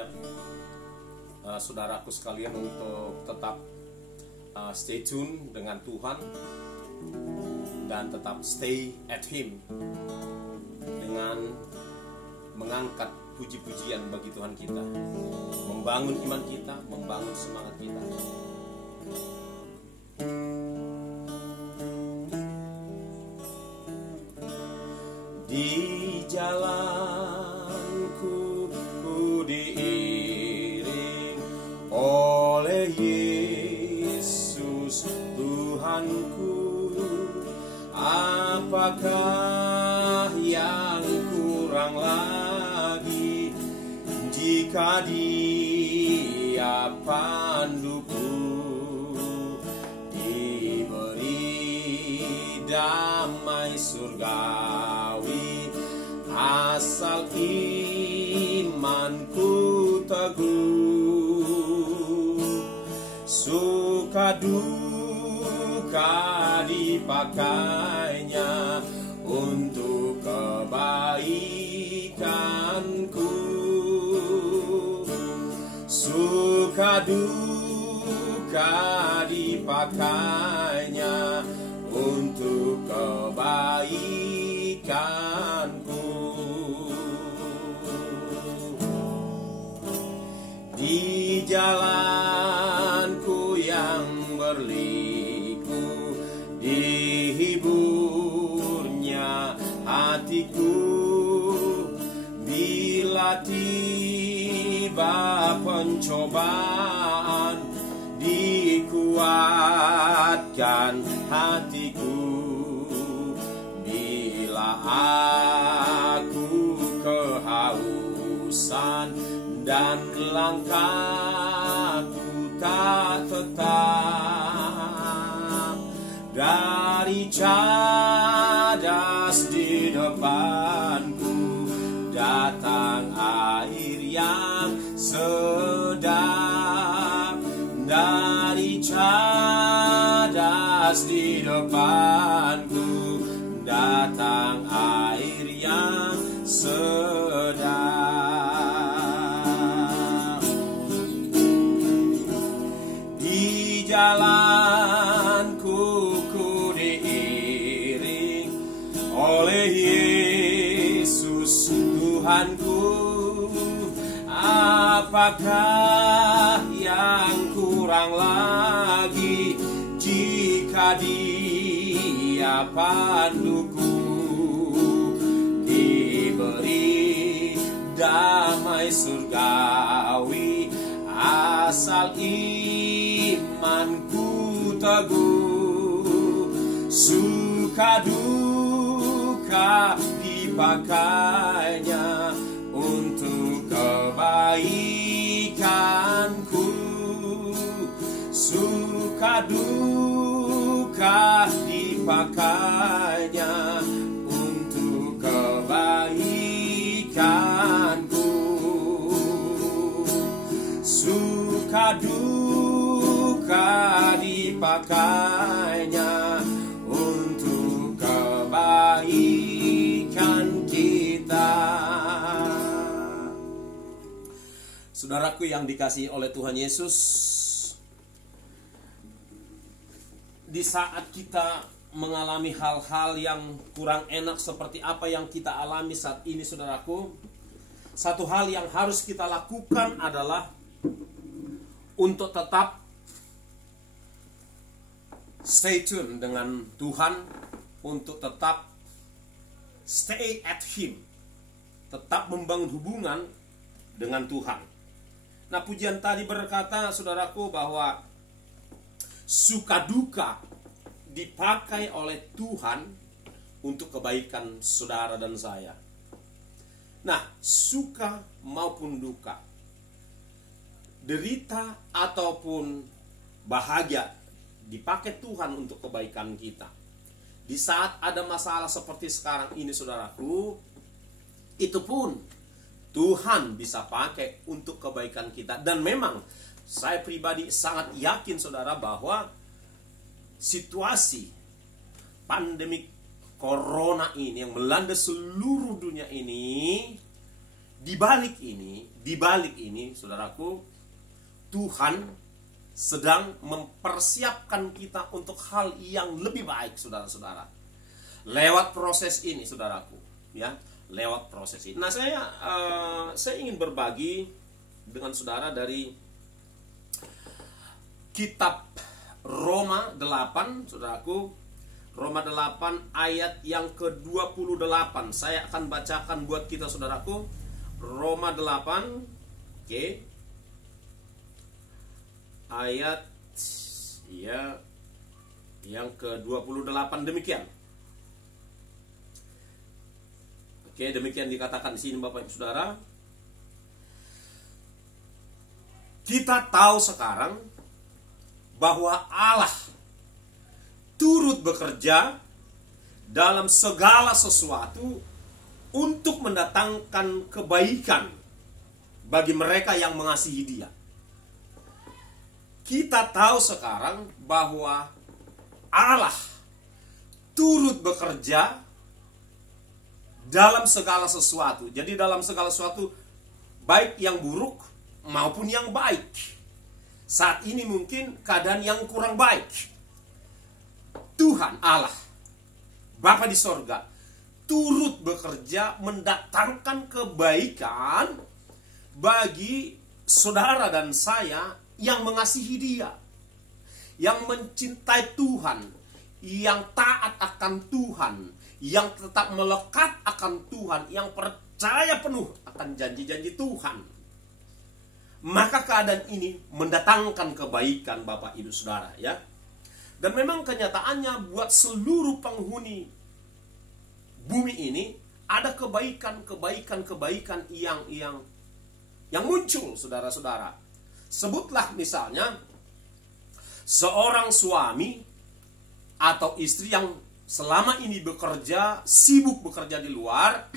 mengajak saudaraku sekalian untuk tetap stay tune dengan Tuhan dan tetap stay at Him dengan mengangkat puji-pujian bagi Tuhan kita, membangun iman kita, membangun semangat kita. Di jalanku ku diiring oleh Yesus Tuhanku. Apakah yang kurang lagi jika Dia panduku, diberi damai surgawi asal imanku teguh. Suka duka dipakainya untuk kebaikanku. Suka duka dipakainya untuk kebaikanku. Di jalanku yang berliku, dihiburnya hatiku. Bila tiba pencobaan, dikuatkan hatiku. Bila aku kehausan dan langkahku tak tetap, dari cadas di depanku datang air yang sedap. Dari cadas di depanku datang air yang sedap. Di jalanku ku diiring oleh Yesus Tuhanku. Apakah yang kurang lagi jika Dia panduku, diberi damai surgawi asal imanku teguh. Suka duka dipakainya untuk kebaikanku. Suka duka dipakainya untuk kebaikanku. Suka duka dipakainya untuk kebaikan kita. Saudaraku yang dikasihi oleh Tuhan Yesus, di saat kita mengalami hal-hal yang kurang enak seperti apa yang kita alami saat ini, saudaraku, satu hal yang harus kita lakukan adalah untuk tetap stay tune dengan Tuhan, untuk tetap stay at Him, tetap membangun hubungan dengan Tuhan. Nah, pujian tadi berkata, saudaraku, bahwa suka duka dipakai oleh Tuhan untuk kebaikan saudara dan saya. Nah, suka maupun duka, derita ataupun bahagia, dipakai Tuhan untuk kebaikan kita. Di saat ada masalah seperti sekarang ini, saudaraku, itu pun Tuhan bisa pakai untuk kebaikan kita. Dan memang saya pribadi sangat yakin, saudara, bahwa situasi pandemi corona ini yang melanda seluruh dunia ini di balik ini, saudaraku, Tuhan sedang mempersiapkan kita untuk hal yang lebih baik, saudara-saudara. Lewat proses ini, saudaraku, ya, lewat proses ini. Nah, saya ingin berbagi dengan saudara dari kitab Roma 8, saudaraku. Roma 8 ayat yang ke-28. Saya akan bacakan buat kita, saudaraku. Roma 8, oke. Ayat ya yang ke-28 demikian. Oke, demikian dikatakan di sini, Bapak Ibu Saudara. Kita tahu sekarang bahwa Allah turut bekerja dalam segala sesuatu untuk mendatangkan kebaikan bagi mereka yang mengasihi Dia. Kita tahu sekarang bahwa Allah turut bekerja dalam segala sesuatu. Jadi dalam segala sesuatu, baik yang buruk maupun yang baik. Saat ini mungkin keadaan yang kurang baik. Tuhan Allah, Bapa di sorga, turut bekerja mendatangkan kebaikan bagi saudara dan saya yang mengasihi Dia, yang mencintai Tuhan, yang taat akan Tuhan, yang tetap melekat akan Tuhan, yang percaya penuh akan janji-janji Tuhan. Maka keadaan ini mendatangkan kebaikan, Bapak Ibu Saudara, ya. Dan memang kenyataannya buat seluruh penghuni bumi ini ada kebaikan yang muncul, saudara-saudara. Sebutlah misalnya seorang suami atau istri yang selama ini sibuk bekerja di luar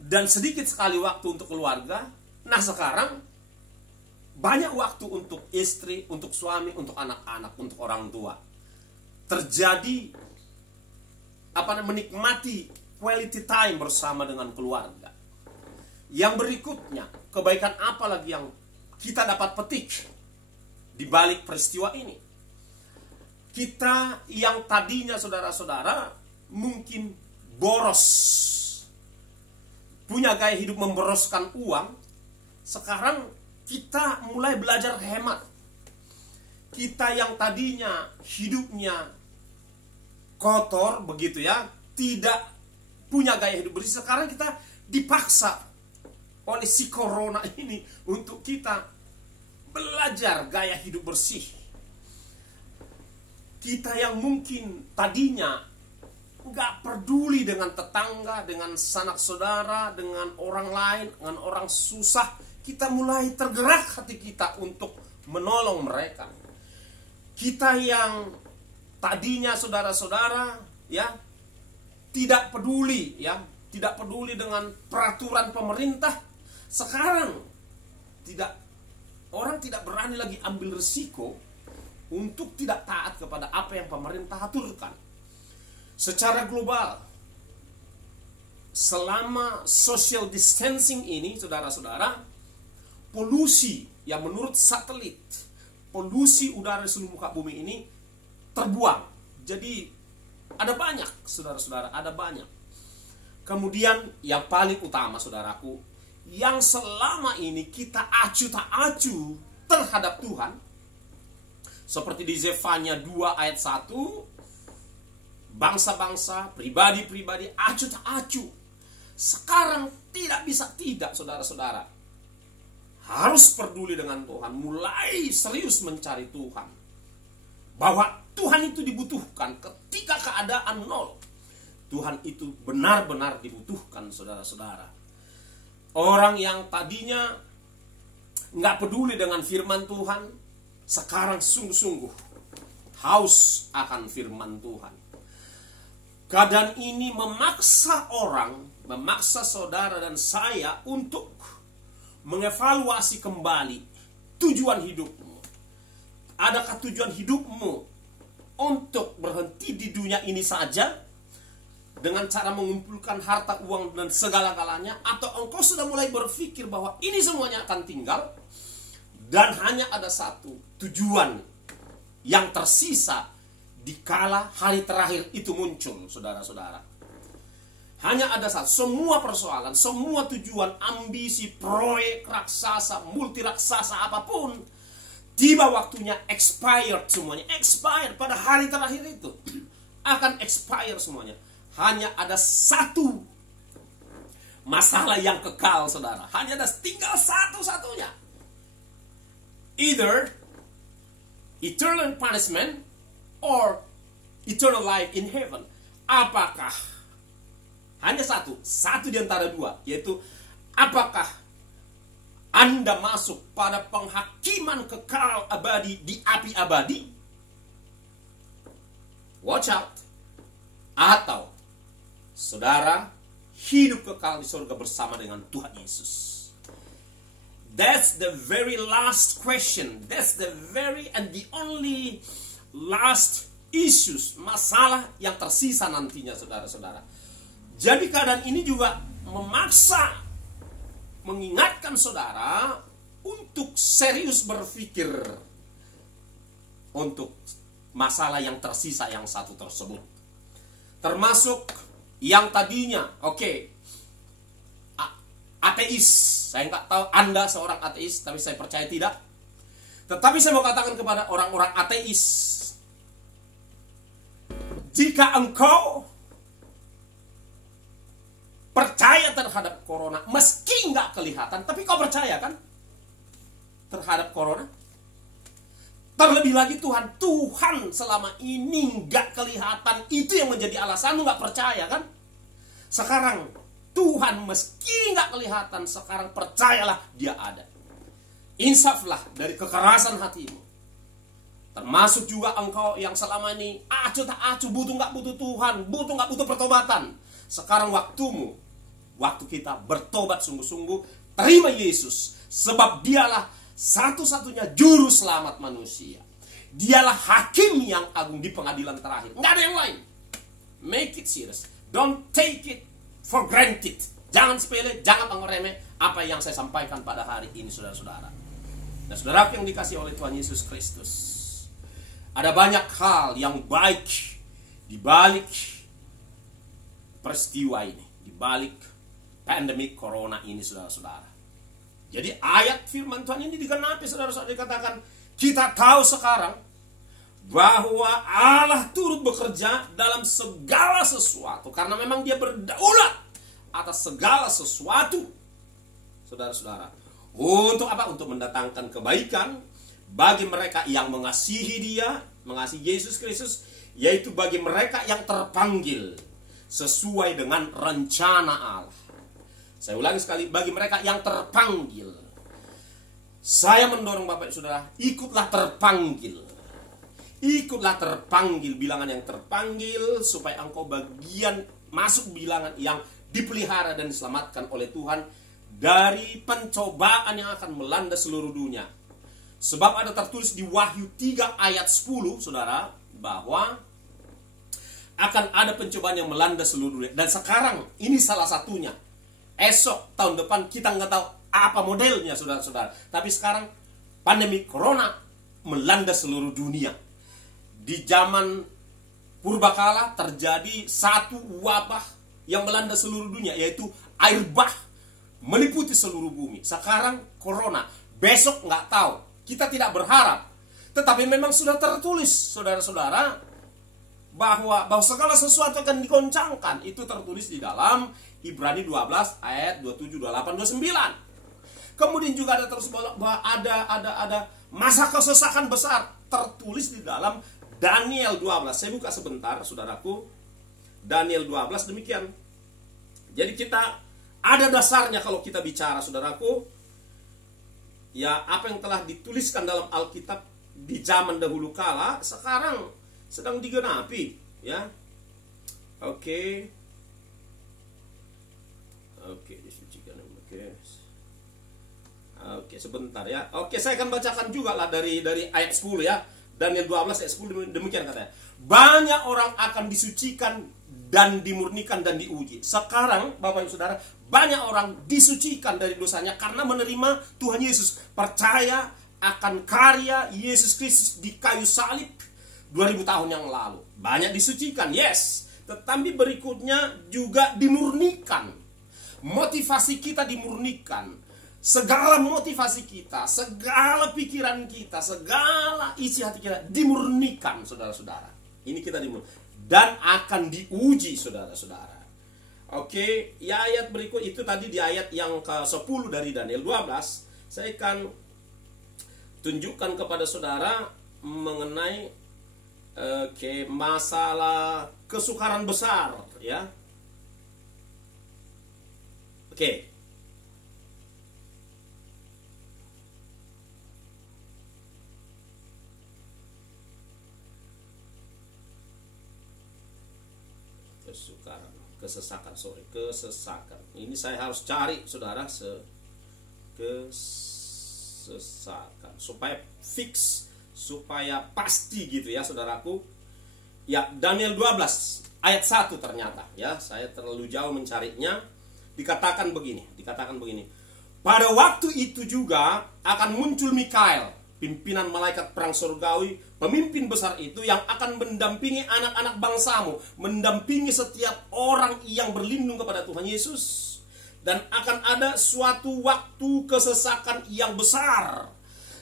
dan sedikit sekali waktu untuk keluarga. Nah, sekarang banyak waktu untuk istri, untuk suami, untuk anak-anak, untuk orang tua. Terjadi menikmati quality time bersama dengan keluarga. Yang berikutnya, kebaikan apa lagi yang kita dapat petik di balik peristiwa ini? Kita yang tadinya, saudara-saudara, mungkin boros, punya gaya hidup memboroskan uang, sekarang kita mulai belajar hemat. Kita yang tadinya hidupnya kotor begitu ya, tidak punya gaya hidup bersih, sekarang kita dipaksa oleh si corona ini untuk kita belajar gaya hidup bersih. Kita yang mungkin tadinya nggak peduli dengan tetangga, dengan sanak saudara, dengan orang lain, dengan orang susah, kita mulai tergerak hati kita untuk menolong mereka. Kita yang tadinya, saudara-saudara, ya, tidak peduli dengan peraturan pemerintah, sekarang orang tidak berani lagi ambil risiko untuk tidak taat kepada apa yang pemerintah aturkan. Secara global, selama social distancing ini, saudara-saudara, polusi yang menurut satelit, polusi udara di seluruh muka bumi ini terbuang. Jadi ada banyak, saudara-saudara, ada banyak. Kemudian yang paling utama, saudaraku, yang selama ini kita acu tak acu terhadap Tuhan, seperti di Zefanya 2 ayat 1, bangsa-bangsa, pribadi-pribadi acu tak acu, sekarang tidak bisa tidak, saudara-saudara, harus peduli dengan Tuhan, mulai serius mencari Tuhan. Bahwa Tuhan itu dibutuhkan ketika keadaan nol. Tuhan itu benar-benar dibutuhkan, saudara-saudara. Orang yang tadinya nggak peduli dengan firman Tuhan, sekarang sungguh-sungguh haus akan firman Tuhan. Keadaan ini memaksa saudara dan saya untuk mengevaluasi kembali tujuan hidupmu. Adakah tujuan hidupmu untuk berhenti di dunia ini saja dengan cara mengumpulkan harta, uang, dan segala-galanya, atau engkau sudah mulai berpikir bahwa ini semuanya akan tinggal dan hanya ada satu tujuan yang tersisa di kala hari terakhir itu muncul, saudara-saudara. Hanya ada satu. Semua persoalan, semua tujuan, ambisi, proyek raksasa, multi raksasa apapun, tiba waktunya expired semuanya. Expired pada hari terakhir itu. Akan expire semuanya. Hanya ada satu masalah yang kekal, saudara. Hanya ada tinggal satu-satunya. Either eternal punishment or eternal life in heaven. Apakah hanya satu di antara dua, yaitu apakah Anda masuk pada penghakiman kekal abadi di api abadi? Watch out. Atau saudara hidup kekal di surga bersama dengan Tuhan Yesus. That's the very last question. That's the very and the only last issues, masalah yang tersisa nantinya, saudara-saudara. Jadi keadaan ini juga memaksa, mengingatkan saudara untuk serius berpikir untuk masalah yang tersisa yang satu tersebut. Termasuk yang tadinya, ateis. Saya nggak tahu Anda seorang ateis, tapi saya percaya tidak. Tetapi saya mau katakan kepada orang-orang ateis, jika engkau percaya terhadap corona, meski nggak kelihatan, tapi kau percaya kan terhadap corona? Terlebih lagi Tuhan selama ini nggak kelihatan, itu yang menjadi alasan lu nggak percaya kan? Sekarang Tuhan meski nggak kelihatan, sekarang percayalah Dia ada. Insaflah dari kekerasan hatimu. Termasuk juga engkau yang selama ini acuh tak acuh, butuh nggak butuh Tuhan, butuh nggak butuh pertobatan. Sekarang waktumu, waktu kita bertobat sungguh-sungguh, terima Yesus, sebab Dialah satu-satunya juru selamat manusia. Dialah hakim yang agung di pengadilan terakhir. Nggak ada yang lain. Make it serious. Don't take it for granted. Jangan sepele, jangan anggap remeh apa yang saya sampaikan pada hari ini, saudara-saudara. Dan saudara yang dikasih oleh Tuhan Yesus Kristus, ada banyak hal yang baik di balik peristiwa ini, di balik pandemi corona ini, saudara-saudara. Jadi ayat firman Tuhan ini digenapi, saudara-saudara, dikatakan kita tahu sekarang bahwa Allah turut bekerja dalam segala sesuatu, karena memang Dia berdaulat atas segala sesuatu, saudara-saudara. Untuk apa? Untuk mendatangkan kebaikan bagi mereka yang mengasihi Dia, mengasihi Yesus Kristus, yaitu bagi mereka yang terpanggil sesuai dengan rencana Allah. Saya ulangi sekali, bagi mereka yang terpanggil. Saya mendorong Bapak Saudara, ikutlah terpanggil. Ikutlah terpanggil, bilangan yang terpanggil, supaya engkau bagian masuk bilangan yang dipelihara dan diselamatkan oleh Tuhan dari pencobaan yang akan melanda seluruh dunia. Sebab ada tertulis di Wahyu 3 ayat 10, saudara, bahwa akan ada pencobaan yang melanda seluruh dunia. Dan sekarang ini salah satunya. Esok, tahun depan, kita nggak tahu apa modelnya, saudara-saudara. Tapi sekarang pandemi corona melanda seluruh dunia. Di zaman purbakala terjadi satu wabah yang melanda seluruh dunia, yaitu air bah meliputi seluruh bumi. Sekarang corona, besok nggak tahu. Kita tidak berharap. Tetapi memang sudah tertulis, saudara-saudara, bahwa segala sesuatu akan digoncangkan. Itu tertulis di dalam Ibrani 12 ayat 27, 28, 29. Kemudian juga ada terus bahwa ada masa kesesakan besar, tertulis di dalam Daniel 12. Saya buka sebentar, saudaraku. Daniel 12 demikian. Jadi kita ada dasarnya kalau kita bicara, saudaraku. Ya, apa yang telah dituliskan dalam Alkitab di zaman dahulu kala sekarang sedang digenapi, ya. Oke, disucikan. Oke, sebentar ya. Oke, saya akan bacakan juga lah dari ayat 10 ya. Daniel 12 ayat 10 demikian katanya. Banyak orang akan disucikan dan dimurnikan dan diuji. Sekarang Bapak Ibu Saudara, banyak orang disucikan dari dosanya karena menerima Tuhan Yesus, percaya akan karya Yesus Kristus di kayu salib 2000 tahun yang lalu. Banyak disucikan, yes, tetapi berikutnya juga dimurnikan. Motivasi kita dimurnikan. Segala motivasi kita, segala pikiran kita, segala isi hati kita dimurnikan, saudara-saudara. Ini kita dimurnikan dan akan diuji, saudara-saudara. Oke, ya, ayat berikut itu tadi di ayat yang ke-10 dari Daniel 12. Saya akan tunjukkan kepada saudara mengenai masalah kesukaran besar, ya. Oke. Kesesakan. Ini saya harus cari, saudara, kesesakan supaya fix, supaya pasti gitu ya, saudaraku. Ya, Daniel 12 ayat 1 ternyata, ya, saya terlalu jauh mencarinya. Dikatakan begini. Pada waktu itu juga akan muncul Mikael, pimpinan malaikat perang surgawi, pemimpin besar itu yang akan mendampingi anak-anak bangsamu, mendampingi setiap orang yang berlindung kepada Tuhan Yesus. Dan akan ada suatu waktu kesesakan yang besar.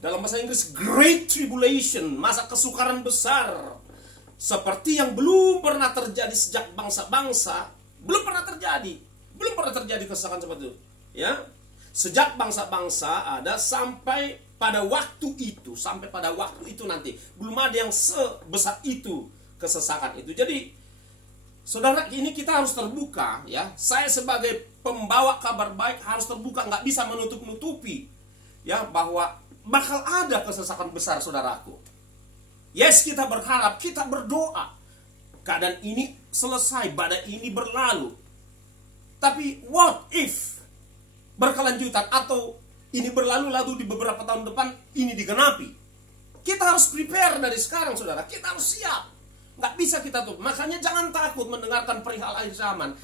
Dalam bahasa Inggris, Great Tribulation, masa kesukaran besar. Seperti yang belum pernah terjadi sejak bangsa-bangsa, belum pernah terjadi kesesakan seperti itu. Ya, sejak bangsa-bangsa ada sampai pada waktu itu nanti belum ada yang sebesar itu kesesakan itu. Jadi saudara, ini kita harus terbuka, ya. Saya sebagai pembawa kabar baik harus terbuka, nggak bisa menutup-nutupi, ya, bahwa bakal ada kesesakan besar, saudaraku. Yes, kita berharap, kita berdoa keadaan ini selesai, badai ini berlalu. Tapi what if berkelanjutan atau ini berlalu lalu di beberapa tahun depan ini digenapi? Kita harus prepare dari sekarang, saudara. Kita harus siap. Nggak bisa kita tuh. Makanya jangan takut mendengarkan perihal akhir zaman.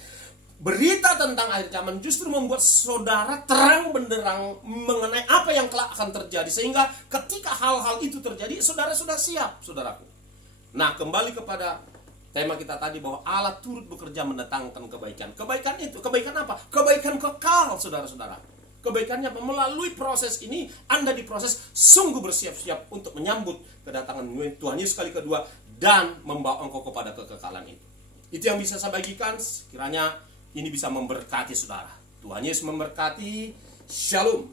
Berita tentang akhir zaman justru membuat saudara terang benderang mengenai apa yang kelak akan terjadi. Sehingga ketika hal-hal itu terjadi, saudara sudah siap, saudaraku. Nah, kembali kepada tema kita tadi bahwa Allah turut bekerja mendatangkan kebaikan. Kebaikan itu, kebaikan apa? Kebaikan kekal, saudara-saudara. Kebaikannya melalui proses ini Anda diproses sungguh bersiap-siap untuk menyambut kedatangan Tuhan Yesus kali kedua dan membawa engkau kepada kekekalan itu. Itu yang bisa saya bagikan. Kiranya ini bisa memberkati saudara. Tuhan Yesus memberkati. Shalom.